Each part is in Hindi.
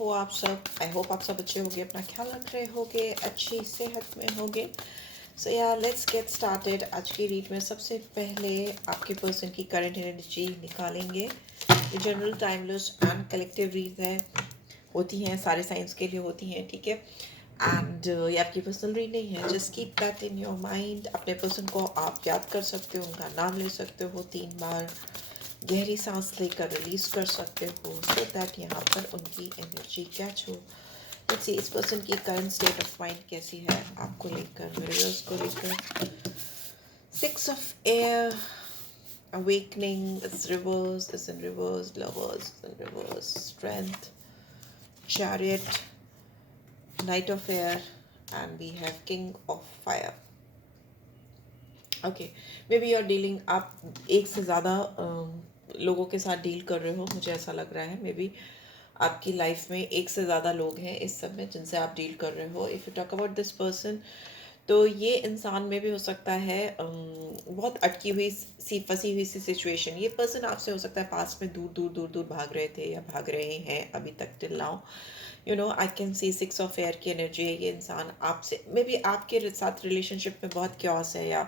हो आप सब? आई होप आप सब अच्छे होगे, अपना ख्याल रख रहे होगे, अच्छी सेहत में होगे। सो या लेट्स गेट स्टार्टेड। आज की रीड में सबसे पहले आपके पर्सन की करंट एनर्जी निकालेंगे। ये general timeless and collective read है, होती हैं सारे साइंस के लिए होती हैं, ठीक है। एंड ये आपकी पर्सनल रीड नहीं है, just keep that in your mind. अपने पर्सन को आप याद कर सकते हो, उनका नाम ले सकते हो 3 बार, गहरी सांस लेकर रिलीज कर सकते हो, सो दैट यहाँ पर उनकी एनर्जी कैच हो। लेट्स सी इस पर्सन की करंट स्टेट ऑफ माइंड कैसी है आपको लेकर, मिरर्स को लेकर। 6 of air, awakening is reverse, is in reverse, lovers is in reverse, strength, chariot, knight of air, and we have king of fire. Okay, maybe you're dealing, आप एक से ज़्यादा लोगों के साथ डील कर रहे हो, मुझे ऐसा लग रहा है। मे बी आपकी लाइफ में एक से ज़्यादा लोग हैं इस समय जिनसे आप डील कर रहे हो। If you talk about this person, तो ये इंसान में भी हो सकता है बहुत अटकी हुई सी फंसी हुई सी सिचुएशन। ये पर्सन आपसे हो सकता है पास में दूर दूर दूर दूर भाग रहे थे या भाग रहे हैं अभी तक till now. You know I can C 6 of air की एनर्जी है। ये इंसान आपसे मे बी आपके साथ रिलेशनशिप में बहुत क्योस है या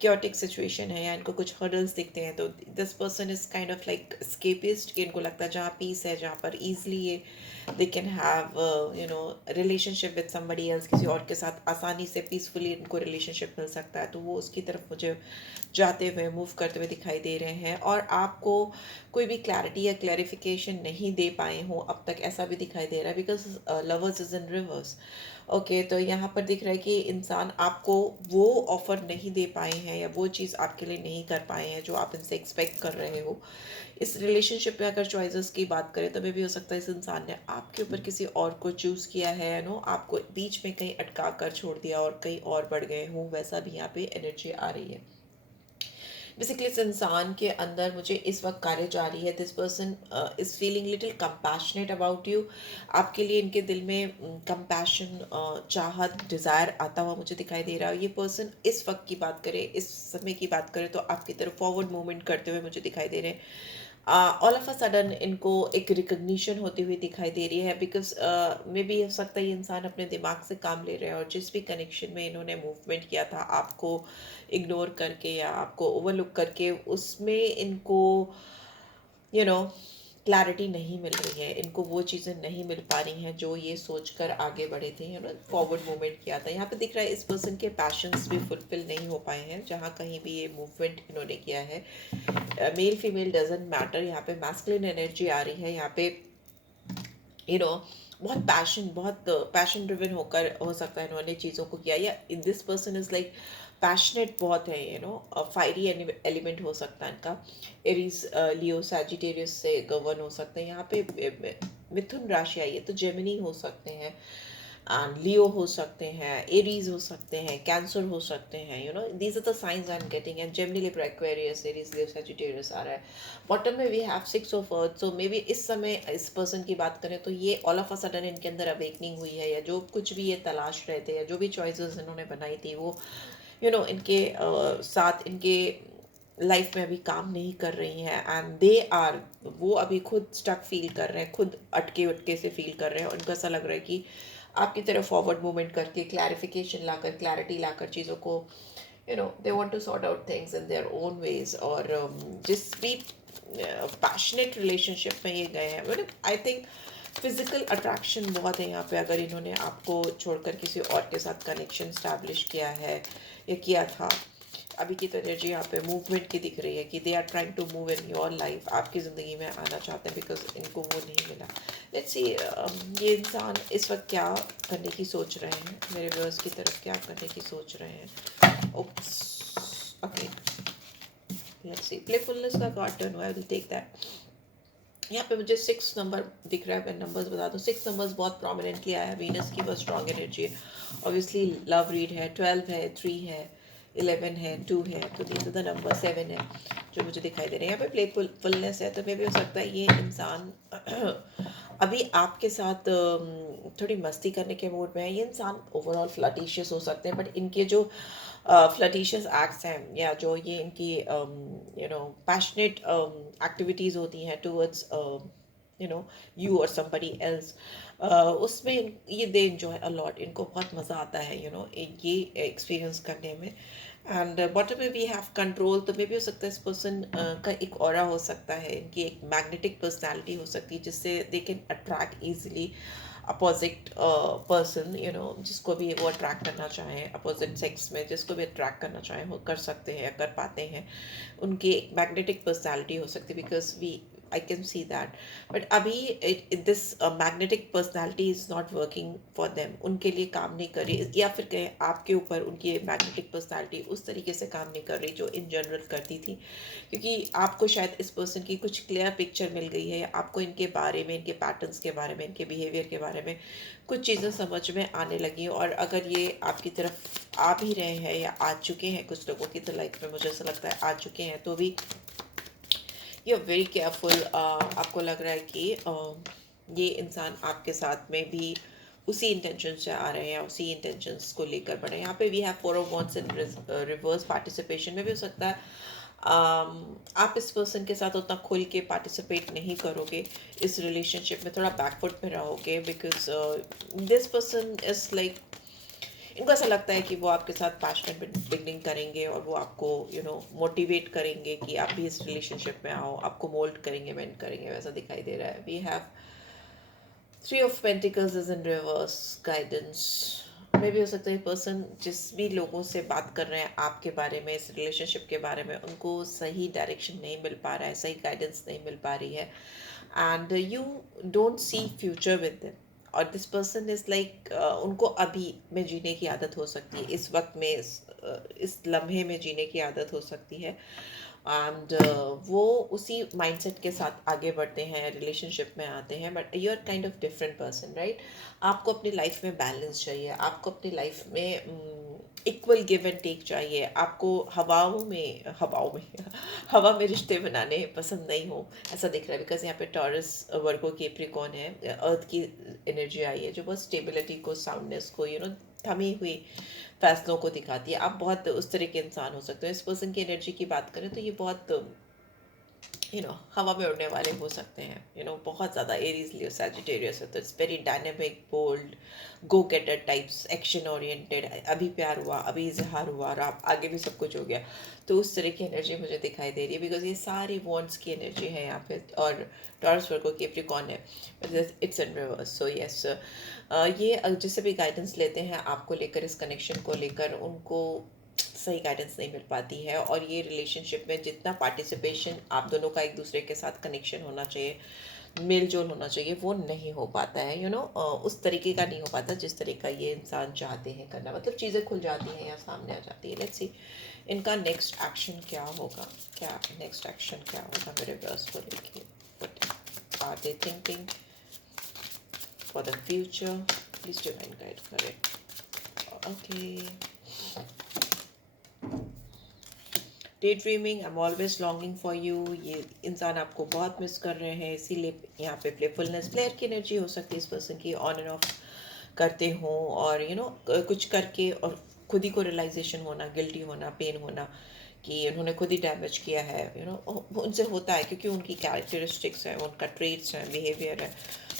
क्योटिक सिचुएशन है, या इनको कुछ हर्डल्स दिखते हैं। तो this person is kind of like escapist, कि इनको लगता है जहाँ पीस है, जहाँ पर ईजिली ये they can have you know relationship with somebody else, किसी और के साथ आसानी से पीसफुली इनको रिलेशनशिप मिल सकता है। तो वो उसकी तरफ मुझे जाते हुए मूव करते हुए दिखाई दे रहे हैं, और आपको कोई भी क्लैरिटी या क्लैरिफिकेशन नहीं दे पाए हो अब तक, ऐसा भी दिखाई दे रहा है। Because lovers is in reverse. Okay, तो यहाँ पर दिख रहा है कि इंसान आपको वो ऑफर नहीं दे पाए हैं या वो चीज़ आपके लिए नहीं कर पाए हैं जो आप इनसे एक्सपेक्ट कर रहे हो। इस रिलेशनशिप में अगर चॉइसेस की बात करें तो मे भी हो सकता है इस इंसान ने आपके ऊपर किसी और को चूज़ किया है, नो आपको बीच में कहीं अटका कर छोड़ दिया और कहीं और बढ़ गए हों, वैसा भी यहाँ पे एनर्जी आ रही है। बेसिकली इस इंसान के अंदर मुझे इस वक्त कार्य जा रही है। This person is feeling little compassionate about you. आपके लिए इनके दिल में कंपैशन, चाहत, डिज़ायर आता हुआ मुझे दिखाई दे रहा है। ये पर्सन इस वक्त की बात करें, इस समय की बात करें, तो आपकी तरफ फॉरवर्ड मूवमेंट करते हुए मुझे दिखाई दे रहे हैं। ऑल ऑफ अ सडन इनको एक रिकग्निशन होती हुई दिखाई दे रही है। बिकॉज मे बी हो सकता है ये इंसान अपने दिमाग से काम ले रहे हैं, और जिस भी कनेक्शन में इन्होंने मूवमेंट किया था आपको इग्नोर करके या आपको ओवरलुक करके, उसमें इनको यू नो क्लैरिटी नहीं मिल रही है, इनको वो चीज़ें नहीं मिल पा रही हैं जो ये सोचकर आगे बढ़े थे, यू नो फॉरवर्ड मूवमेंट किया था। यहाँ पे दिख रहा है इस पर्सन के पैशंस भी फुलफिल नहीं हो पाए हैं जहाँ कहीं भी ये मूवमेंट इन्होंने किया है। मेल फीमेल डजेंट मैटर, यहाँ पे मैस्कुलिन एनर्जी आ रही है। यहाँ पे यू नो बहुत पैशन ड्रिवन होकर हो सकता है इन्होंने चीज़ों को किया, या this person is like passionate बहुत है, यू नो फायरी एलिमेंट हो सकता है इनका। एरीज, लियो, सैजिटेरियस से गवर्न हो सकते हैं। यहाँ पे मिथुन राशि आई है, तो जेमिनी हो सकते हैं, लियो हो सकते हैं, एरीज हो सकते हैं, कैंसर हो सकते हैं। You know these are the science I am getting, and Gemini, Libra, Aquarius, Aries, Leo, Sagittarius आ रहा है। बॉटम में we have 6 of earth। So maybe इस समय इस पर्सन की बात करें तो ये ऑल ऑफ अ सडन इनके अंदर अवेकनिंग हुई है, या जो कुछ भी ये तलाश रहे थे या जो भी चॉइसेस इन्होंने बनाई थी वो यू नो इनके साथ इनके लाइफ में अभी काम नहीं कर रही हैं। एंड दे आर, वो अभी खुद स्टक फील कर रहे हैं, खुद अटके उटके से फील कर रहे हैं। उनको ऐसा लग रहा है कि आपकी तरफ फॉरवर्ड मूवमेंट करके, क्लैरिफिकेशन लाकर, क्लैरिटी लाकर चीज़ों को you know they want to sort out things in their own ways. और जिस भी पैशनेट रिलेशनशिप में ये गए हैं, मतलब आई थिंक फिजिकल अट्रैक्शन बहुत है यहाँ पे। अगर इन्होंने आपको छोड़कर किसी और के साथ कनेक्शन स्टैब्लिश किया है या किया था, अभी की तो एनर्जी यहाँ पे मूवमेंट की दिख रही है कि they are trying to move in your life, आपकी ज़िंदगी में आना चाहते हैं, बिकॉज इनको वो नहीं मिला। लेट्स सी ये इंसान इस वक्त क्या करने की सोच रहे हैं, मेरे व्यूअर्स की तरफ क्या करने की सोच रहे हैं। Oops, okay, let's see, playfulness का कार्ड टर्न हुआ है, आई विल टेक दैट। यहाँ पे मुझे 6 नंबर दिख रहा है। मैं नंबर्स बता दूँ, 6 नंबर्स बहुत प्रोमिनेंटली आया है। वीनस की बहुत स्ट्रॉन्ग एनर्जी है, ऑब्वियसली लव रीड है, 12 है, 3 है, 11 है, 2 है, तो दीज आर द नंबर। 7 है जो मुझे दिखाई दे रहे हैं। यहाँ पे प्लेफुलनेस है, तो मे भी हो सकता है ये इंसान अभी आपके साथ थोड़ी मस्ती करने के मूड में है। ये इंसान ओवरऑल फ्लर्टिशियस हो सकते हैं, बट इनके जो फ्लर्टिशियस एक्ट्स हैं या जो ये इनकी यू नो पैशनेट एक्टिविटीज़ होती हैं टूवर्ड्स यू नो, यू और समबडी एल्स, उसमें ये दे एंजॉय अ लॉट, इनको बहुत मज़ा आता है ये एक्सपीरियंस करने में। एंड बॉटम में वी हैव कंट्रोल, तो मे भी हो सकता है इस पर्सन का एक ऑरा हो सकता है, इनकी एक मैग्नेटिक पर्सनैलिटी हो सकती है जिससे they can attract easily opposite person, जिसको भी वो अट्रैक्ट करना चाहें, अपोजिट सेक्स में जिसको भी अट्रैक्ट करना चाहें वो कर सकते हैं या कर पाते हैं। उनकी एक मैग्नेटिक पर्सनैलिटी हो सकती है, because we I can see that. But अभी this magnetic personality is not working for them, उनके लिए काम नहीं कर रही, या फिर कहें आपके ऊपर उनकी मैग्नेटिक पर्सनैलिटी उस तरीके से काम नहीं कर रही जो इन जनरल करती थी, क्योंकि आपको शायद इस पर्सन की कुछ क्लियर पिक्चर मिल गई है, या आपको इनके बारे में, इनके पैटर्न्स के बारे में, इनके बिहेवियर के बारे में कुछ चीज़ें समझ में आने लगी। और अगर ये आपकी तरफ आ भी रहे हैं या आ चुके हैं, कुछ लोगों की तो लाइफ में मुझे ऐसा लगता है आ चुके हैं, तो भी यू आर वेरी केयरफुल। आपको लग रहा है कि ये इंसान आपके साथ में भी उसी इंटेंशन से आ रहे हैं, उसी इंटेंशंस को लेकर बढ़े। यहाँ पे we have 4 of wands in reverse participation में भी हो सकता है आप इस पर्सन के साथ उतना खुल के पार्टिसिपेट नहीं करोगे, इस रिलेशनशिप में थोड़ा बैकफुट पे रहोगे, because this person is like, इनको ऐसा लगता है कि वो आपके साथ पैशनेट बिगनिंग करेंगे और वो आपको मोटिवेट करेंगे कि आप भी इस रिलेशनशिप में आओ, आपको मोल्ड करेंगे, मेंट करेंगे, वैसा दिखाई दे रहा है। We have 3 of pentacles is in reverse guidance. मे भी हो सकता है पर्सन जिस भी लोगों से बात कर रहे हैं आपके बारे में, इस रिलेशनशिप के बारे में, उनको सही डायरेक्शन नहीं मिल पा रहा है, सही गाइडेंस नहीं मिल पा रही है, and you don't see future with them. और दिस पर्सन इज़ लाइक, उनको अभी में जीने की आदत हो सकती है, इस वक्त में, इस लम्हे में जीने की आदत हो सकती है, एंड वो उसी माइंडसेट के साथ आगे बढ़ते हैं, रिलेशनशिप में आते हैं। But you are kind of different person, right? आपको अपनी लाइफ में बैलेंस चाहिए, आपको अपनी लाइफ में इक्वल गिव एंड टेक चाहिए, आपको हवाओं में हवा में रिश्ते बनाने पसंद नहीं हो, ऐसा दिख रहा है। बिकॉज यहाँ पे टॉरस, वर्गो, कैप्रिकॉर्न है, अर्थ की एनर्जी आई है जो बहुत स्टेबिलिटी को, साउंडनेस को, थमी हुई फैसलों को दिखाती है। आप बहुत उस तरह के इंसान हो सकते हो। इस पर्सन की एनर्जी की बात करें तो ये बहुत हवा में उड़ने वाले हो सकते हैं, बहुत ज़्यादा एरीज लियो सैजिटेरियस है, तो it's very dynamic, bold, go getter types, action oriented. अभी प्यार हुआ, अभी इजहार हुआ और आप आगे भी सब कुछ हो गया, तो उस तरह की एनर्जी मुझे दिखाई दे रही है, बिकॉज ये सारी वॉन्ट्स की एनर्जी है यहाँ पे। और टॉरस, वर्गो, कैप्रिकॉर्न है, it's in reverse. So yes, ये जिससे भी गाइडेंस लेते हैं आपको लेकर, इस कनेक्शन को लेकर, उनको सही गाइडेंस नहीं मिल पाती है। और ये रिलेशनशिप में जितना पार्टिसिपेशन आप दोनों का एक दूसरे के साथ कनेक्शन होना चाहिए, मेल जोल होना चाहिए, वो नहीं हो पाता है, उस तरीके का नहीं हो पाता जिस तरीके का ये इंसान चाहते हैं करना। मतलब चीज़ें खुल जाती हैं या सामने आ जाती है। लेट्स सी इनका नेक्स्ट एक्शन क्या होगा, नेक्स्ट एक्शन क्या होगा मेरे बस को लेके। What are they thinking for the future? Please divine guide करें। Okay, daydreaming, I am always longing for you, ये इंसान आपको बहुत मिस कर रहे हैं, इसीलिए यहाँ पे प्लेफुलनेस, प्लेयर की एनर्जी हो सकती है इस पर्सन की, ऑन एंड ऑफ करते हों, और कुछ करके और खुद ही को रियलाइजेशन होना, गिल्टी होना, पेन होना कि उन्होंने खुद ही डैमेज किया है, उनसे होता है, क्योंकि उनकी कैरेक्टरिस्टिक्स हैं, उनका ट्रेट्स हैं, बिहेवियर है,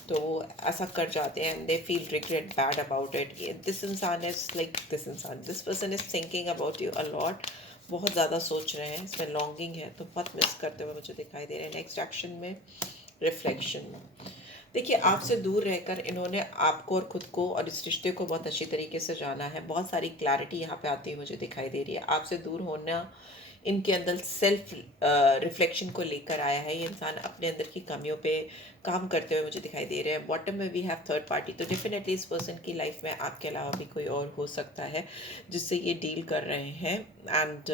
तो वो ऐसा कर जाते हैं, and they feel regret bad about it. This इंसान is like, this person is thinking about you a lot, बहुत ज़्यादा सोच रहे हैं, इसमें लॉन्गिंग है, तो बहुत मिस करते हुए मुझे दिखाई दे रहे हैं। नेक्स्ट एक्शन में रिफ्लेक्शन, देखिए आपसे दूर रहकर इन्होंने आपको और खुद को और इस रिश्ते को बहुत अच्छी तरीके से जाना है, बहुत सारी क्लैरिटी यहाँ पे आती हुई मुझे दिखाई दे रही है। आपसे दूर होना इनके अंदर सेल्फ रिफ्लेक्शन को लेकर आया है, ये इंसान अपने अंदर की कमियों पे काम करते हुए मुझे दिखाई दे रहे हैं। बॉटम में वी हैव थर्ड पार्टी, तो डेफिनेटली इस पर्सन की लाइफ में आपके अलावा भी कोई और हो सकता है जिससे ये डील कर रहे हैं, एंड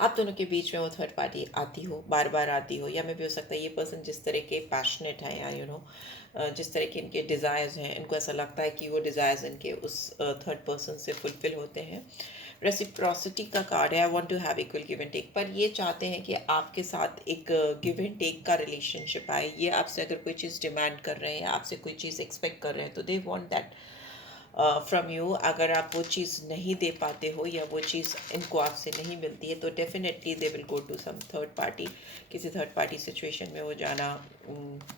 आप दोनों के बीच में वो थर्ड पार्टी आती हो, बार बार आती हो, या में भी हो सकता है ये पर्सन जिस तरह के पैशनेट हैं, या जिस तरह के इनके डिज़ायर्स हैं, इनको ऐसा लगता है कि वो डिज़ायर्स इनके उस थर्ड पर्सन से फुलफिल होते हैं। रेसिप्रोसिटी का कार्ड है, I want to have equal give and take, पर ये चाहते हैं कि आपके साथ एक गिव एंड टेक का रिलेशनशिप आए। ये आपसे अगर कोई चीज़ डिमांड कर रहे हैं, आपसे कोई चीज़ एक्सपेक्ट कर रहे हैं, तो they want that from you. अगर आप वो चीज़ नहीं दे पाते हो या वो चीज़ इनको आपसे नहीं मिलती है तो definitely they will go to some third party, किसी थर्ड पार्टी सिचुएशन में वो जाना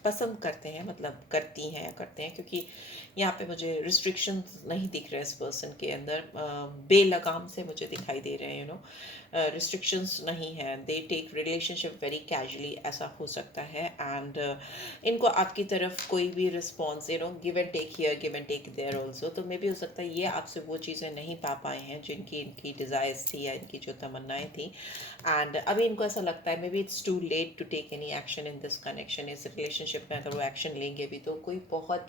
पसंद करते हैं, मतलब करती हैं या करते हैं, क्योंकि यहाँ पे मुझे रिस्ट्रिक्शंस नहीं दिख रहे इस पर्सन के अंदर, बेलगाम से मुझे दिखाई दे रहे हैं, रिस्ट्रिक्शंस नहीं है, they take relationship very casually, ऐसा हो सकता है। एंड इनको आपकी तरफ कोई भी response, give and take here, give and take there also, तो मे भी हो सकता है ये आपसे वो चीज़ें नहीं पा पाए हैं जिनकी इनकी डिज़ायर्स थी या इनकी जो तमन्नाएं थी। एंड अभी इनको ऐसा लगता है maybe it's too late to take any action in this connection, इस रिलेशनशिप में अगर वो एक्शन लेंगे भी तो कोई बहुत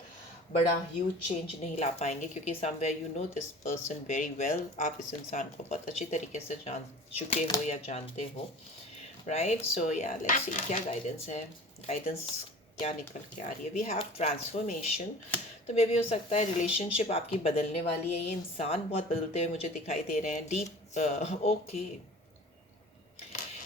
बड़ा ह्यूज चेंज नहीं ला पाएंगे, क्योंकि somewhere you know this person very well, आप इस इंसान को बहुत अच्छी तरीके से जान चुके हो या जानते हो, राइट। सो या लेट्स सी क्या गाइडेंस है, गाइडेंस क्या निकल के आ रही है। वी हैव ट्रांसफॉर्मेशन, तो मे भी हो सकता है रिलेशनशिप आपकी बदलने वाली है, ये इंसान बहुत बदलते हुए मुझे दिखाई दे रहे हैं, डीप ओके।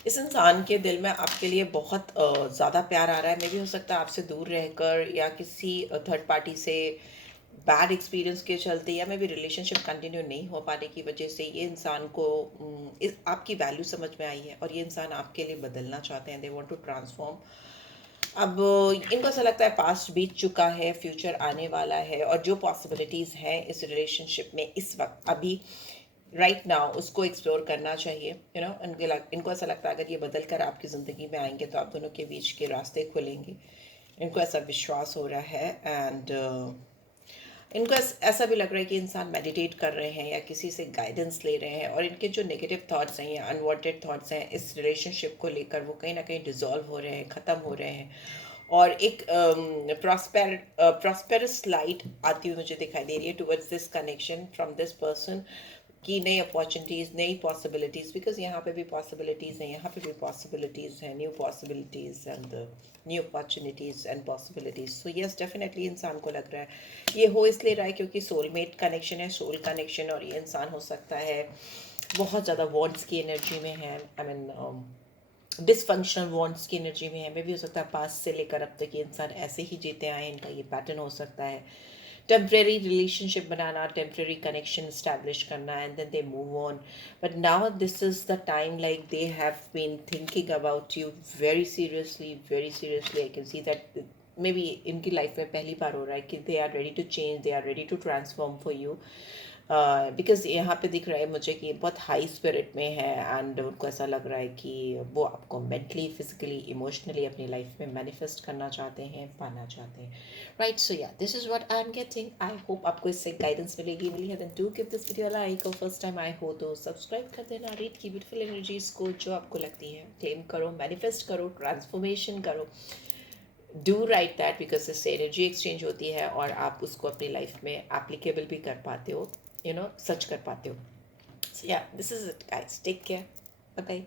इस इंसान के दिल में आपके लिए बहुत ज़्यादा प्यार आ रहा है, मे भी हो सकता है आपसे दूर रहकर या किसी थर्ड पार्टी से बैड एक्सपीरियंस के चलते या मे भी रिलेशनशिप कंटिन्यू नहीं हो पाने की वजह से ये इंसान को आपकी वैल्यू समझ में आई है और ये इंसान आपके लिए बदलना चाहते हैं, दे वांट टू ट्रांसफॉर्म। अब इनको ऐसा लगता है पास्ट बीत चुका है, फ्यूचर आने वाला है, और जो पॉसिबिलिटीज़ हैं इस रिलेशनशिप में इस वक्त अभी राइट नाउ उसको एक्सप्लोर करना चाहिए। इनको ऐसा लगता है अगर ये बदल कर आपकी ज़िंदगी में आएंगे तो आप दोनों के बीच के रास्ते खुलेंगे, इनको ऐसा विश्वास हो रहा है। एंड इनको ऐसा भी लग रहा है कि इंसान मेडिटेट कर रहे हैं या किसी से गाइडेंस ले रहे हैं, और इनके जो नेगेटिव थॉट्स हैं या अनवांटेड थॉट्स हैं इस रिलेशनशिप को लेकर वो कहीं ना कहीं डिसॉल्व हो रहे हैं, ख़त्म हो रहे हैं, और एक प्रॉस्पेरस लाइट आती हुई मुझे दिखाई दे रही है towards this connection from this person, की नई अपॉर्चुनिटीज़, नई पॉसिबिलिटीज़, बिकॉज यहाँ पे भी पॉसिबिलिटीज़ हैं, यहाँ पे भी पॉसिबिलिटीज़ हैं, new possibilities and new opportunities and possibilities. So yes definitely इंसान को लग रहा है ये हो इसलिए रहा है क्योंकि सोलमेट कनेक्शन है, सोल कनेक्शन, और ये इंसान हो सकता है बहुत ज़्यादा वॉन्ट्स की एनर्जी में है, आई मीन डिसफंक्शनल वॉन्ट्स की एनर्जी में है। मे भी हो सकता है पास से लेकर अब तक ये इंसान ऐसे ही जीते आए, इनका ये पैटर्न हो सकता है, टेम्प्रेरी रिलेशनशिप बनाना, टेम्प्रेरी कनेक्शन इस्टेब्लिश करना, and then they move on. But now this is the time like they have been thinking about you very seriously, very seriously. I can see that maybe इनकी लाइफ में पहली बार हो रहा है कि they are ready to change, they are ready to transform for you, because यहाँ पे दिख रहा है मुझे कि बहुत हाई स्पिरिट में है, एंड उनको ऐसा लग रहा है कि वो आपको मेंटली, फिजिकली, इमोशनली अपनी लाइफ में मैनिफेस्ट करना चाहते हैं, पाना चाहते हैं, right. So ya this is what I am getting. I hope आपको इससे गाइडेंस मिली है, then do give this video like, और फर्स्ट टाइम आए हो तो सब्सक्राइब कर देना। रीड की ब्यूटीफुल एनर्जीज को जो आपको लगती है क्लेम करो, मैनिफेस्ट करो, ट्रांसफॉर्मेशन करो, डू राइट दैट, बिकॉज इससे एनर्जी एक्सचेंज होती है और आप उसको अपनी लाइफ में एप्लीकेबल भी कर पाते हो, सच कर पाते हो। So ya this is it guys, take care, bye bye.